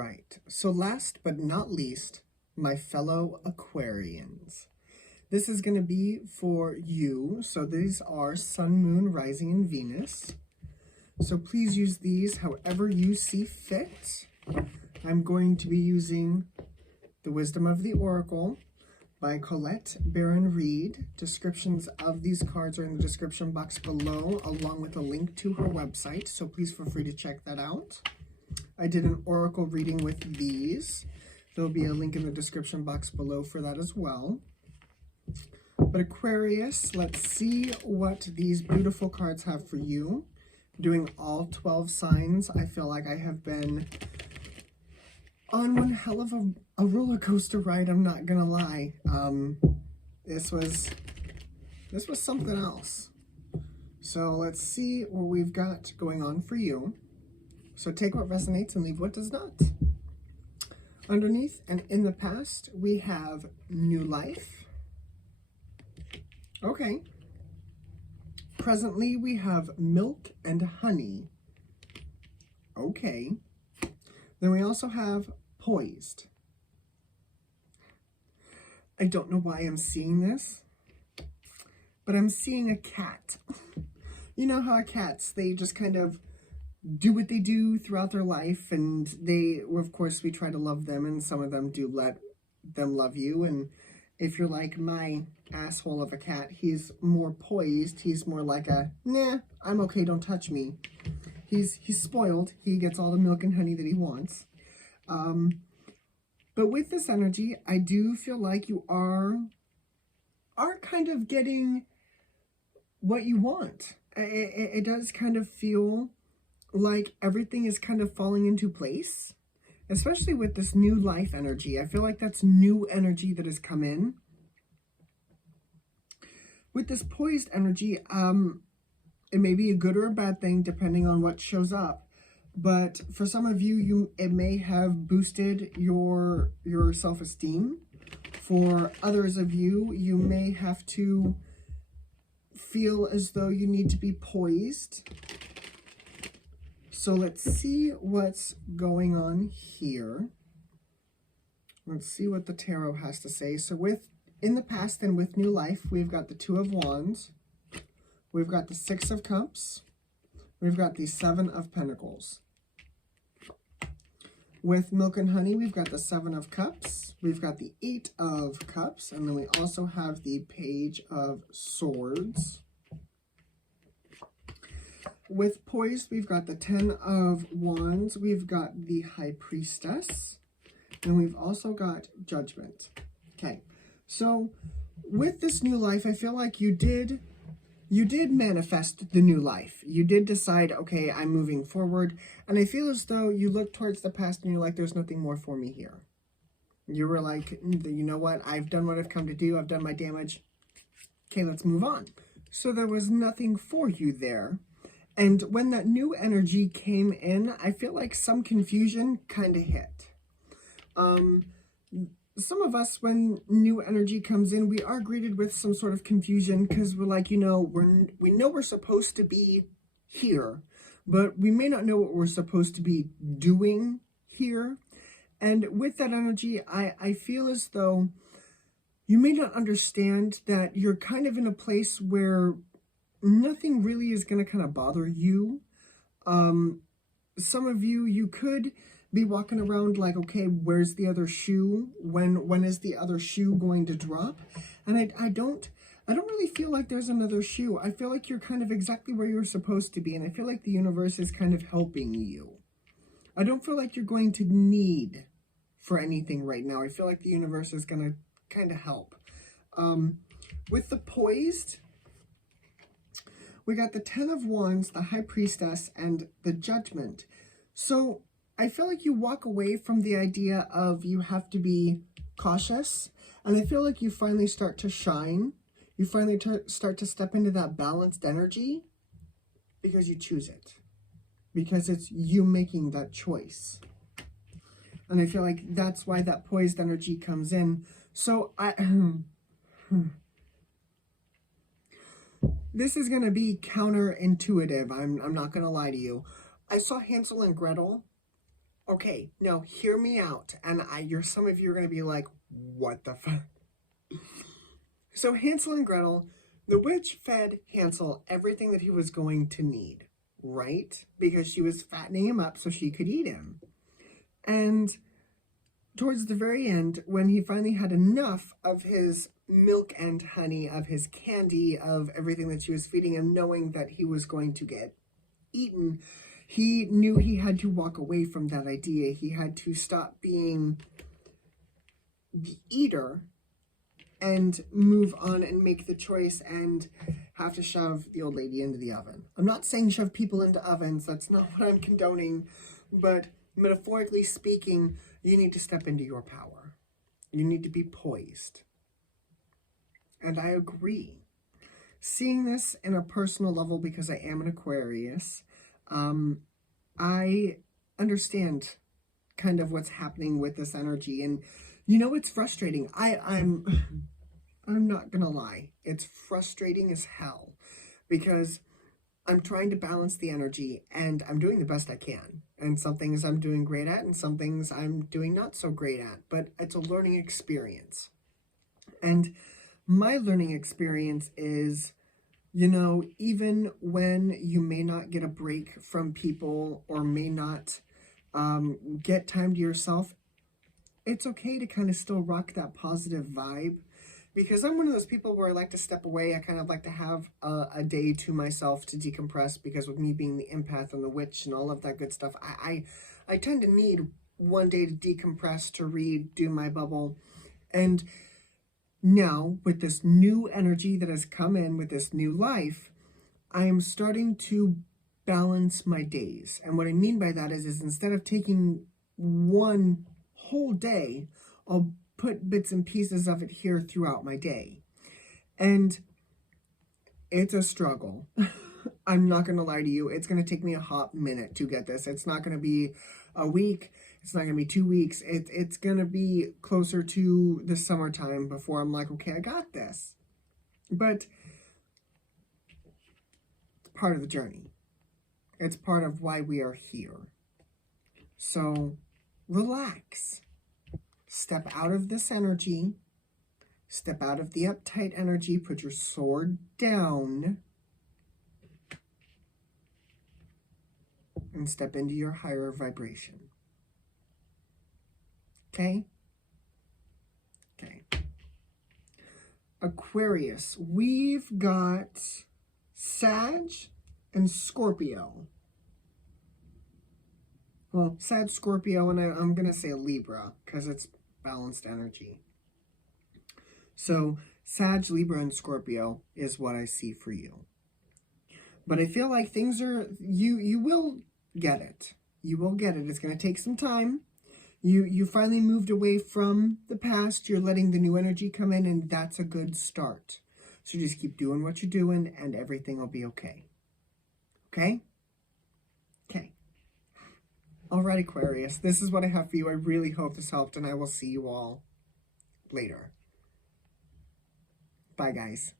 right, so last but not least, my fellow Aquarians. This is going to be for you. So these are Sun, Moon, Rising, and Venus. So please use these however you see fit. I'm going to be using The Wisdom of the Oracle by Colette Baron Reed. Descriptions of these cards are in the description box below, along with a link to her website. So please feel free to check that out. I did an oracle reading with these. There'll be a link in the description box below for that as well. But Aquarius, let's see what these beautiful cards have for you. Doing all 12 signs, I feel like I have been on one hell of a roller coaster ride, I'm not gonna lie. This was something else. So let's see what we've got going on for you. So take what resonates and leave what does not. Underneath and in the past, we have new life. Okay. Presently, we have milk and honey. Okay. Then we also have poised. I don't know why I'm seeing this, but I'm seeing a cat. You know how cats, they just kind of do what they do throughout their life, and they, of course, we try to love them, and some of them do let them love you. And if you're like my asshole of a cat, he's more poised. He's more like a, nah, I'm okay, don't touch me. He's spoiled. He gets all the milk and honey that he wants. But with this energy, I do feel like you are kind of getting what you want. It does kind of feel like everything is kind of falling into place, especially with this new life energy. I feel like that's new energy that has come in. With this poised energy, it may be a good or a bad thing depending on what shows up. But for some of you, it may have boosted your self-esteem. For others of you, you may have to feel as though you need to be poised. So let's see what's going on here. Let's see what the tarot has to say. So in the past and with new life, we've got the Two of Wands. We've got the Six of Cups. We've got the Seven of Pentacles. With milk and honey, we've got the Seven of Cups. We've got the Eight of Cups. And then we also have the Page of Swords. With poised, we've got the Ten of Wands. We've got the High Priestess. And we've also got Judgment. Okay, so with this new life, I feel like you did manifest the new life. You did decide, okay, I'm moving forward. And I feel as though you look towards the past and you're like, there's nothing more for me here. You were like, you know what? I've done what I've come to do. I've done my damage. Okay, let's move on. So there was nothing for you there. And when that new energy came in, I feel like some confusion kind of hit. Some of us, when new energy comes in, we are greeted with some sort of confusion because we're like, we know we're supposed to be here, but we may not know what we're supposed to be doing here. And with that energy, I feel as though you may not understand that you're kind of in a place where nothing really is going to kind of bother you. Some of you could be walking around like, okay, where's the other shoe? When is the other shoe going to drop? And I don't really feel like there's another shoe. I feel like you're kind of exactly where you're supposed to be, and I feel like the universe is kind of helping you. I don't feel like you're going to need for anything right now. I feel like the universe is going to kind of help. With the poised, we got the Ten of Wands, the High Priestess, and the Judgment. So I feel like you walk away from the idea of you have to be cautious, and I feel like you finally start to shine. You finally start to step into that balanced energy because you choose it, because it's you making that choice. And I feel like that's why that poised energy comes in. So this is going to be counterintuitive. I'm not going to lie to you. I saw Hansel and Gretel Okay, now hear me out. And some of you are going to be like, what the fuck? So Hansel and Gretel, the witch fed Hansel everything that he was going to need, right? Because she was fattening him up so she could eat him. And towards the very end, when he finally had enough of his milk and honey, of his candy, of everything that she was feeding him, knowing that he was going to get eaten, he knew he had to walk away from that idea. He had to stop being the eater and move on and make the choice and have to shove the old lady into the oven. I'm not saying shove people into ovens. That's not what I'm condoning. But metaphorically speaking, you need to step into your power. You need to be poised. And I agree. Seeing this in a personal level, because I am an Aquarius, I understand kind of what's happening with this energy. And you know, it's frustrating. I'm not gonna lie. It's frustrating as hell because I'm trying to balance the energy and I'm doing the best I can. And some things I'm doing great at and some things I'm doing not so great at. But it's a learning experience. And my learning experience is, you know, even when you may not get a break from people or may not get time to yourself, it's okay to kind of still rock that positive vibe, because I'm one of those people where I like to step away. I kind of like to have a day to myself to decompress, because with me being the empath and the witch and all of that good stuff, I tend to need one day to decompress, to read, do my bubble. And now with this new energy that has come in with this new life, I am starting to balance my days. And what I mean by that is instead of taking one whole day, I'll put bits and pieces of it here throughout my day. And it's a struggle. I'm not going to lie to you. It's going to take me a hot minute to get this. It's not going to be a week. It's not going to be 2 weeks. It's going to be closer to the summertime before I'm like, okay, I got this. But it's part of the journey. It's part of why we are here. So relax. Step out of this energy. Step out of the uptight energy. Put your sword down. And step into your higher vibration. Okay? Okay. Aquarius, we've got Sag and Scorpio. Well, Sag, Scorpio, and I'm going to say Libra because it's balanced energy. So, Sag, Libra, and Scorpio is what I see for you. But I feel like things are, you will get it. You will get it. It's going to take some time. You finally moved away from the past. You're letting the new energy come in, and that's a good start. So just keep doing what you're doing, and everything will be okay. Okay? Okay. All right, Aquarius. This is what I have for you. I really hope this helped, and I will see you all later. Bye, guys.